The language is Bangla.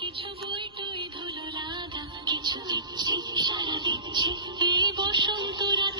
কিছু বই টই ধুলো লাগা, কিছু দিচ্ছে সারা দিচ্ছে এই বসন্ত রাত।